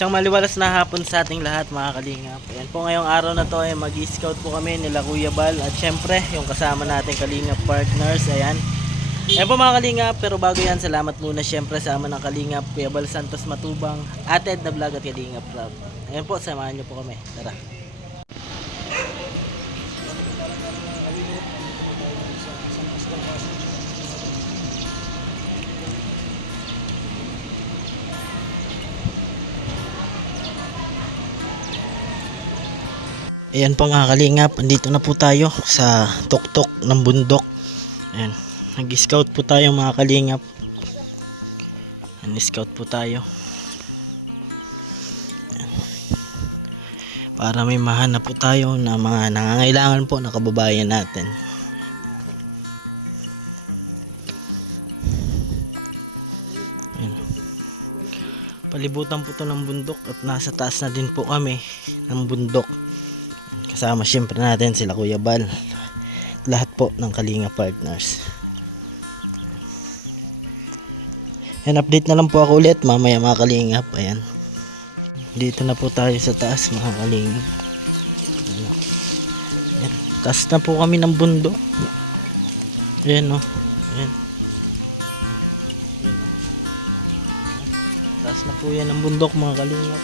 Isang maliwalas na hapon sa ating lahat mga kalingap. Ayan po, ngayong araw na to ay mag-scout po kami nila Kuya Bal at syempre yung kasama nating kalingap partners. Ayan. Ayan po mga kalingap, pero bago yan, salamat muna syempre sa ama ng kalingap Kuya Bal Santos Matubang, Ated na Vlog at Kalingap Rob. Ayan po, samahan nyo po kami. Tara. Ayan po mga kalingap, andito na po tayo sa tuktok ng bundok. Ayan, nag-scout po tayo mga kalingap. Nag-scout po tayo. Ayan. Para may mahanap po tayo na mga nangangailangan po na kababayan natin. Ayan. Palibutan po to ng bundok at nasa taas na din po kami ng bundok. Kasama syempre natin sila Kuya Bal, lahat po ng Kalinga partners. And update na lang po ako ulit mamaya mga Kalingap. Ayan, dito na po tayo sa taas mga Kalingap. Ayan, taas na po kami ng bundok. Ayan o, ayan. Ayan, o. Taas na po yan ng bundok mga Kalingap.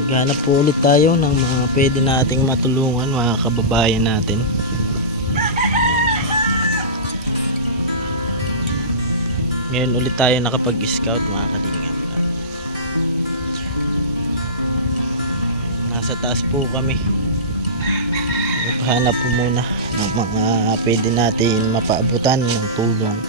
Maghanap po ulit tayo ng mga pwede nating matulungan, mga kababayan natin. Ngayon ulit tayo nakapag-scout mga kalingap. Nasa taas po kami. Maghanap po muna ng mga pwede natin mapaabutan ng tulong.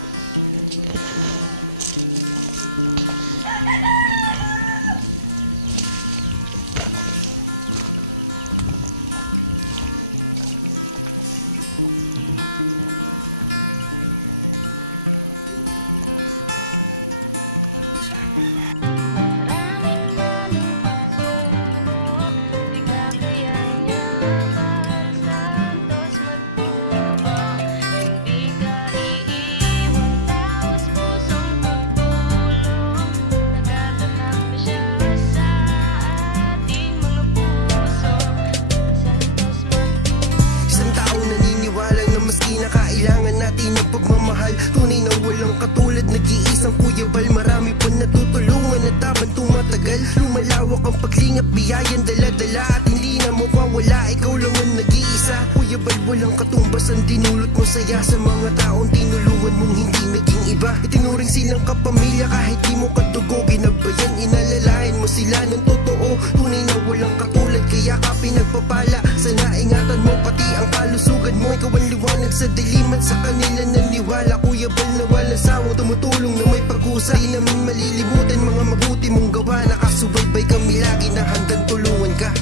Kailangan natin ng pagmamahal, tunay na walang katulad. Nag-iisang Kuya Bal, marami pa natutulungan at habang tumatagal, lumalawak ang paglingap, biyayan dala-dala at hindi na mawawala. Ikaw lang ang nag-iisa Kuya Bal, walang katumbas ang dinulot mo saya sa mga taong tinulungan mong hindi naging iba. Itinuring silang kapamilya kahit di mo kadugo, ginabayan, inalalayan mo sila ng totoo. Tunay na walang katulad, kaya ka pinagpapala. Sana ingatan mo pati ang kalusugan mo. Ikaw ang liwanag sa dilim at sa kanila naniwala. Kuya Bal na walang sawang tumutulong na may pag-usa. Di namin malilimutan mga mabuti mong gawa. Nakasubaybay kami lagi na handang tulungan ka.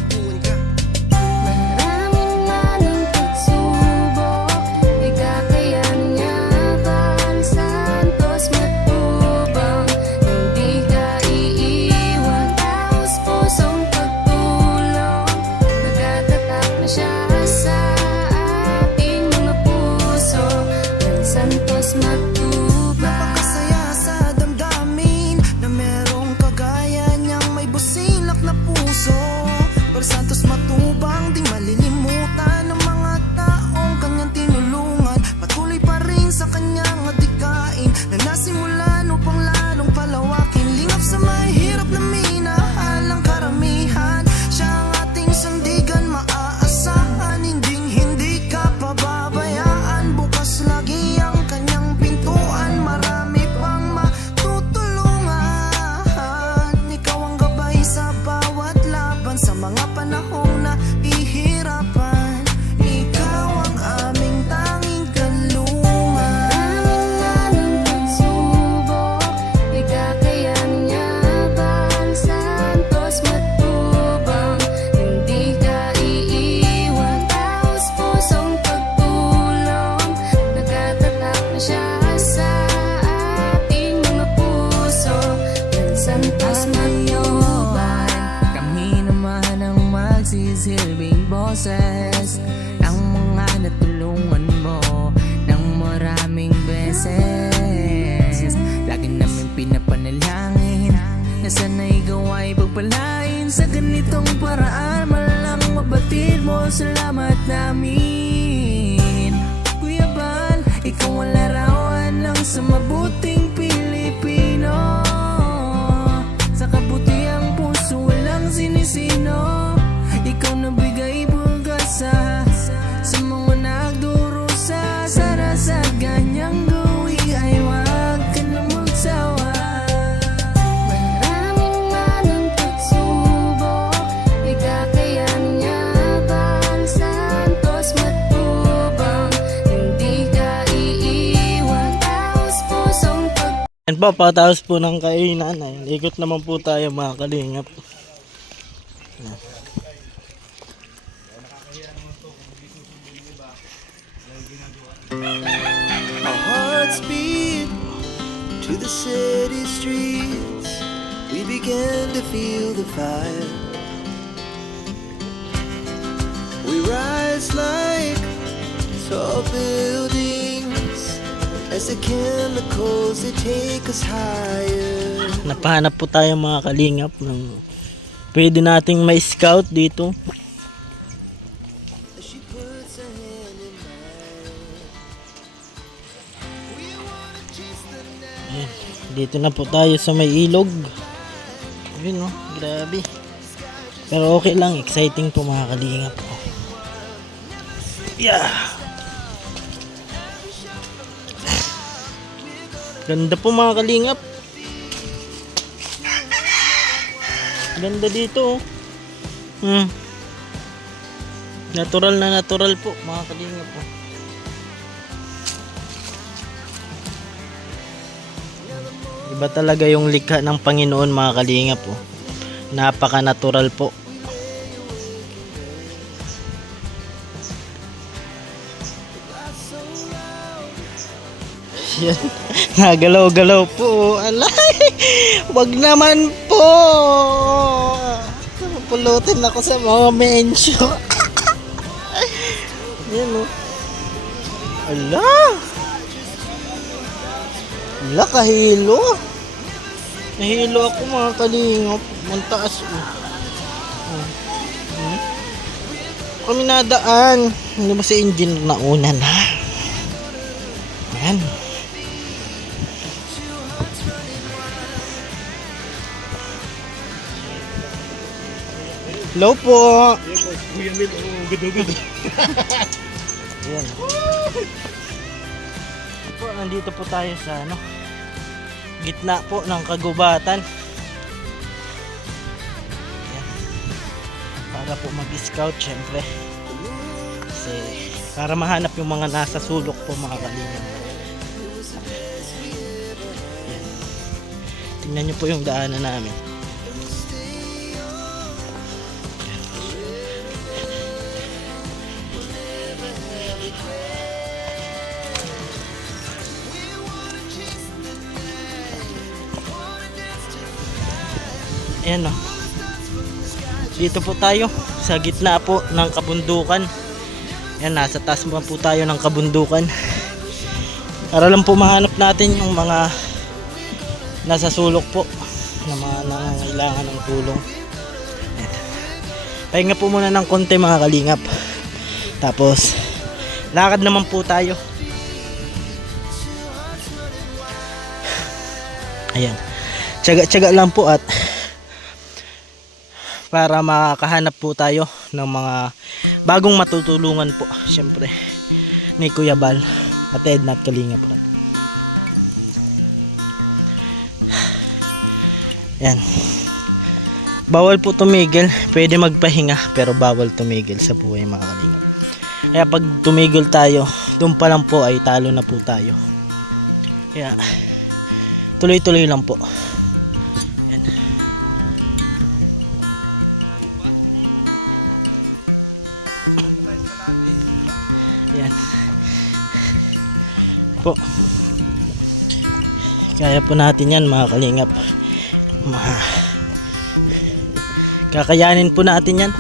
Maraming manang pagsubok, di kakayanan Bal Santos Matubang. Hindi ka iiwan, taos pusong pagtulong. Nagtatatak na siya sa ating mga puso. Bal Santos Matubang. Napakasaya sa damdamin na pagpalain sa ganitong paraan. Malang mabatid mo, salamat namin. Kuya Bal, ikaw ang larawan lang sa mabuting Pilipino. Sa kabutiang puso walang sinisino. Ikaw nabigay pag-asa sa mga nagdurusa. Sana sa ganyang gawin ay wag ka na magsawa. Maraming man ang pagsubok, ikakayan niya Bal Santos matubang. Hindi ka iiwan, taos pusong Yan po, pataos po ng kainan. Ayan, ikot naman po tayo mga kalingap. Our hearts beat to the city streets. We began to feel the fire. We rise like tall buildings as the chemicals they take us higher. Napahanap po tayo mga kalingap ng pwede nating may scout dito. As she puts her hand in mine. We wanna chase the night. Ayan, dito na po tayo sa may ilog. Ayun oh, grabe. Pero okay lang, exciting po mga kalingap. Yeah. Ganda po mga kalingap. Ganda dito oh. Natural na natural po mga kalingap po. Iba talaga yung likha ng Panginoon mga kalingap po. Napaka natural po. Yan. Nagalaw-galaw po. Alay! Wag naman po. Pulutin ako sa mga mensyo. Yan o. Ala! Ala, kahilo. Nahilo ako mga kalingap. Mantaas o. Kami nadaan. Hindi ba si engine na una na? Yan. Hello po. Ayan. Po, nandito po tayo sa gitna po ng kagubatan. Ayan. Para po mag-scout syempre. Kasi para mahanap yung mga nasa sulok po mga kalingap. Ayan. Tingnan nyo po yung daanan namin. Ayan o. Dito po tayo sa gitna po ng kabundukan. Ayan, nasa taas po tayo ng kabundukan. Para lang po mahanap natin yung mga nasa sulok po na mga nangangailangan ng tulong. Ayan. Pahinga po muna ng konti mga kalingap. Tapos lakad naman po tayo. Ayan. Tiyaga-tiyaga lang po at para makahanap po tayo ng mga bagong matutulungan po syempre ni Kuya Bal at Edna at Kalingap Rab. Yan. Bawal po tumigil, pwede magpahinga pero bawal tumigil sa buhay mga kalingap. Kaya pag tumigil tayo, doon pa lang po ay talo na po tayo. Kaya tuloy-tuloy lang po. Yan. Yan. Po. Kaya po natin yan mga kalingap. Kakayanin po natin yan.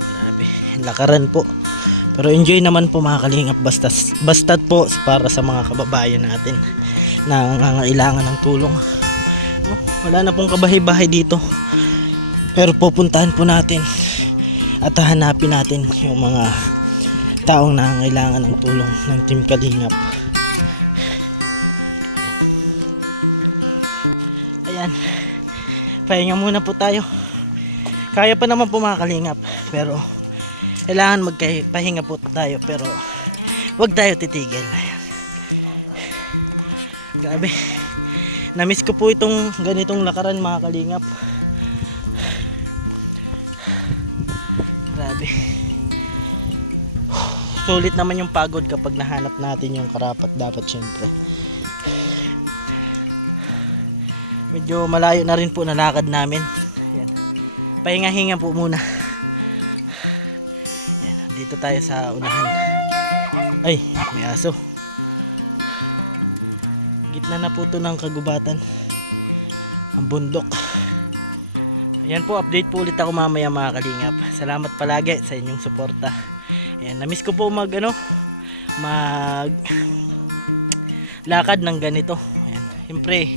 Grabe, lakaran po. Pero enjoy naman po mga kalingap, basta't po para sa mga kababayan natin. nangangailangan ng tulong. Oh, wala na pong kabahay-bahay dito. Pero pupuntahan po natin at hahanapin natin yung mga taong nangangailangan ng tulong ng Team Kalingap. Ayan. Pahinga muna po tayo. Kaya pa naman po mga kalingap, pero kailangan magpahinga po tayo, pero wag tayo titigil. Ayan. Grabe. Namiss ko po itong ganitong lakaran mga kalingap. Grabe. Sulit naman yung pagod kapag nahanap natin yung karapat dapat syempre. Medyo malayo na rin po na lakad namin. Ayan. Pahinga-hinga po muna. Ayan. Dito tayo sa unahan. Ay, may aso. Gitna na po ito ng kagubatan. Ang bundok. Ayan po, update po ulit ako mamaya mga kalingap. Salamat palagi sa inyong suporta. Ayan, namiss ko po mag lakad ng ganito. Ayan, siyempre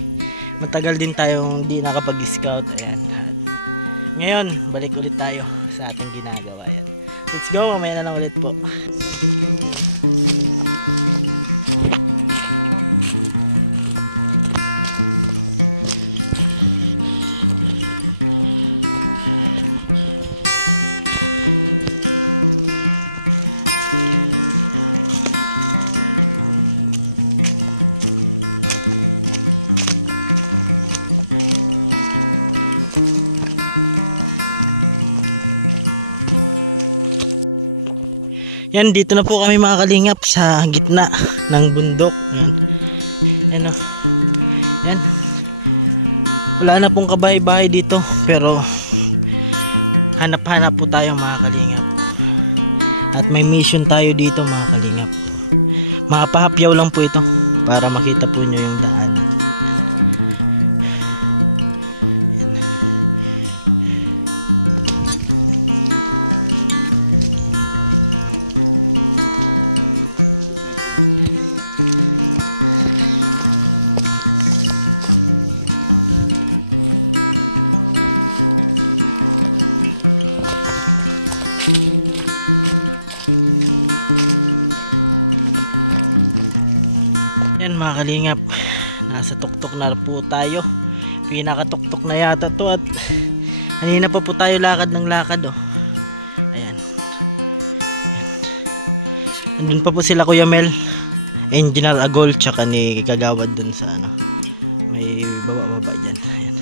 matagal din tayong di nakapag-scout. Ayan. At ngayon, balik ulit tayo sa ating ginagawa. Ayan. Let's go, mamaya na lang ulit po. Yan, dito na po kami mga kalingap sa gitna ng bundok. Yan. Yan o. Yan. Wala na pong kabahay-bahay dito, pero hanap-hanap po tayo mga kalingap. At may mission tayo dito mga kalingap. Makapahapyaw lang po ito para makita po nyo yung daan. Yan mga kalingap, nasa tuktok na po tayo. Pinakatuktok na yata to at kanina pa po tayo lakad ng lakad oh. Ayan. Andun pa po sila Kuya Mel, Engineer Agol, tsaka ni Kagawad dun sa ano, may baba dyan. Ayan.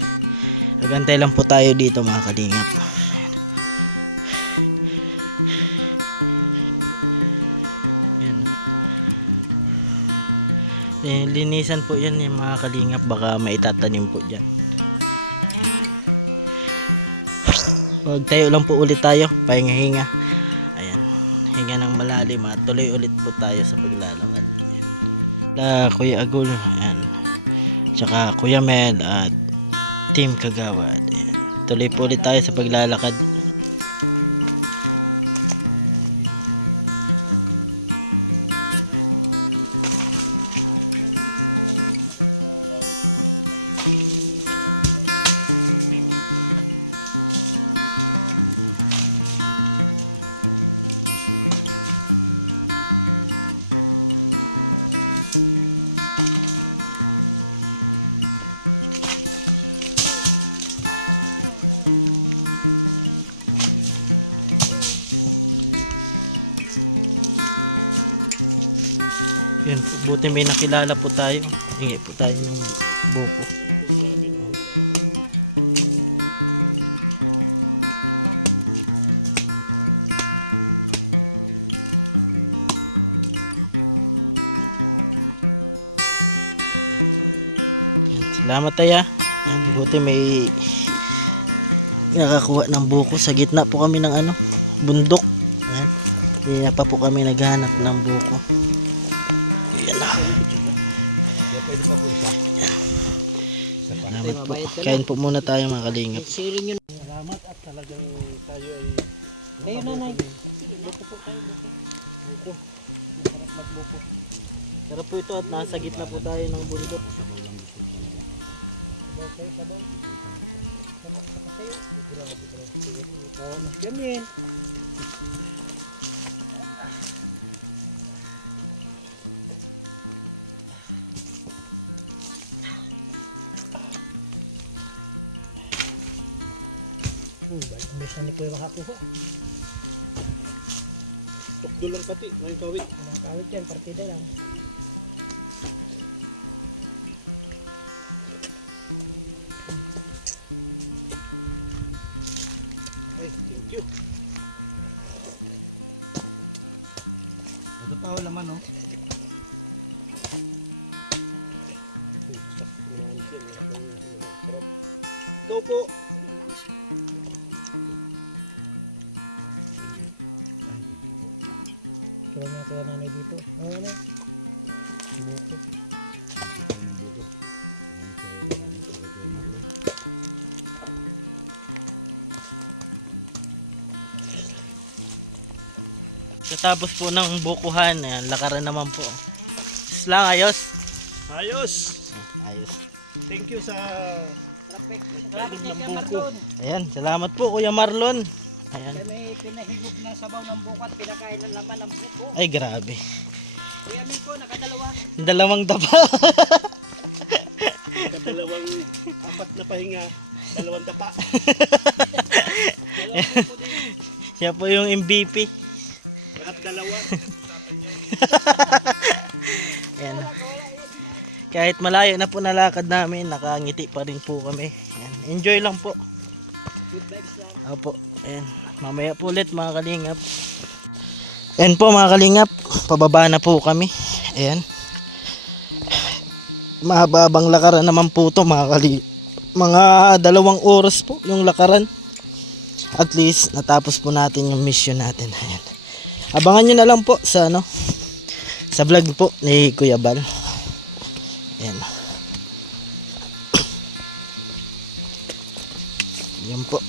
Nagantay lang po tayo dito mga kalingap. Linisan po yan yung mga kalingap, baka maitatanim po dyan. Wag tayo lang po ulit tayo, pahinga-hinga. Ayan, hinga ng malalim at tuloy ulit po tayo sa paglalakad. Kuya Agul, ayan, tsaka Kuya Mel at Team Kagawad. Ayan. Tuloy po ulit tayo sa paglalakad. Yan po, buti may nakilala po tayo. Hingi po tayo ng buko. Yan, salamat tayo. Yan, buti may nakakuha ng buko. Sa gitna po kami ng ano, bundok. Yan. Hindi na pa po kami naghanap ng buko. Yan na. Salamat po. Kain po muna tayo mga kalingap. Salamat at talagang tayo ay kayo nanay. Buko po kayo, buko. Buko. Masarap magbuko. Pero po ito at nasa gitna po tayo ng bundok. Yan. Balik ang beses na ni Kuya makakuha. Tukdo lang pati, ngayon kawit. Ngayon kawit yan, partida lang. Ay, thank you. Ito pa o laman, no? Ikaw po. Kaya nga kaya nanay dito. Ano? Buko. Katapos po ng bukuhan, ayan, lakaran naman po. Lang, ayos. Ayos. Ayos. Thank you sa painom ng buko. Ayan, salamat po Kuya Marlon. Ayan. May pinahigop na sabaw ng buko at pinakain ng laman ng buko. Ay, grabe. Kuya Miko, nakadalawa. Dalawang dapa. Dalawang apat na pahinga, dalawang dapa. Siya po yung MVP. Lahat dalawa. Ayan. Kahit malayo na po nalakad namin, nakangiti pa rin po kami. Ayan. Enjoy lang po. Good vibes lang. Opo. Ayan. Mamaya po ulit mga kalingap. Ayan po mga kalingap. Pababa na po kami. Ayan. Mahababang lakaran naman po to mga kalingap. Mga 2 oras po yung lakaran. At least natapos po natin yung mission natin. Ayan. Abangan nyo na lang po sa sa vlog po ni Kuya Bal. Ayan. Yan po.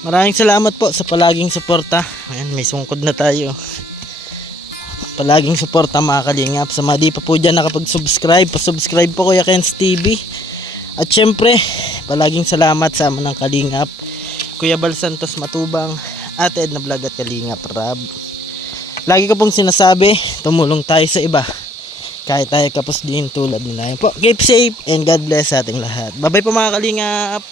Maraming salamat po sa palaging suporta. Ayan, may sungkod na tayo. Palaging suporta mga kalingap. Sa mga di pa po dyan nakapag-subscribe, pa-subscribe po Kuya Ken's TV. At syempre, palaging salamat sa amin ng kalingap. Kuya Bal Santos Matubang, Ate Edna Vlog at Kalingap Rab. Lagi ko pong sinasabi, tumulong tayo sa iba. Kahit tayo kapos din tulad nila. Yun po, keep safe and God bless sa ating lahat. Bye bye po mga kalingap.